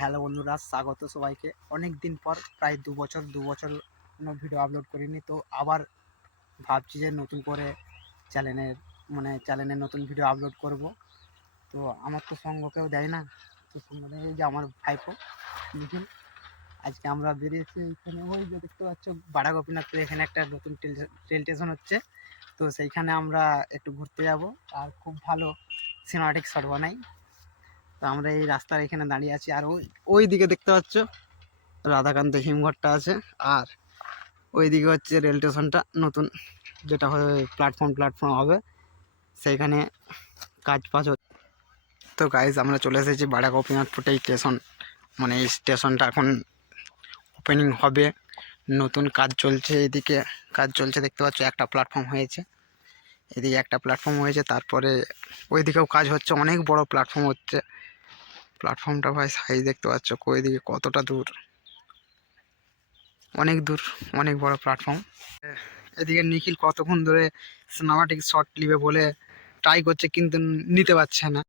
Hello বন্ধুরা, স্বাগত সবাইকে। অনেক দিন পর প্রায় দু বছর ভিডিও আপলোড করিনি, তো আবার ভাবছি যে নতুন করে চ্যানেলে নতুন ভিডিও আপলোড করব। তো আমার তো সঙ্গ কেউ দেয় না, তো সঙ্গ দেয় এই যে আমার ভাইপো নিখিল। আজকে আমরা বেরিয়েছি এখানে, ওই যে দেখতে পাচ্ছ বাড়া গোপীনাথ, এখানে একটা নতুন রেল স্টেশন হচ্ছে, তো সেইখানে আমরা একটু ঘুরতে যাব আর খুব ভালো সিনেমাটিক শট বানাই। তো আমরা এই রাস্তার এখানে দাঁড়িয়ে আছি, আর ওই দিকে দেখতে পাচ্ছ রাধাকান্ত হিমঘরটা আছে, আর ওইদিকে হচ্ছে রেল স্টেশনটা নতুন, যেটা হয়ে প্ল্যাটফর্ম হবে, সেইখানে কাজ হচ্ছে। তো গাইজ আমরা চলে এসেছি বাড়া গোপীনাথপুর এই স্টেশন, মানে এই স্টেশনটা এখন ওপেনিং হবে, নতুন কাজ চলছে। এদিকে কাজ চলছে, দেখতে পাচ্ছ একটা প্ল্যাটফর্ম হয়েছে, এদিকে একটা প্ল্যাটফর্ম হয়েছে, তারপরে ওইদিকেও কাজ হচ্ছে, অনেক বড় প্ল্যাটফর্ম হচ্ছে। প্ল্যাটফর্মটা ভাই সাইজ দেখতে পাচ্ছ ওইদিকে কতটা দূর, অনেক দূর, অনেক বড় প্ল্যাটফর্ম। এদিকে নিখিল কতক্ষণ ধরে সিনেমাটিক শট নিবে বলে ট্রাই করছে, কিন্তু নিতে পারছে না।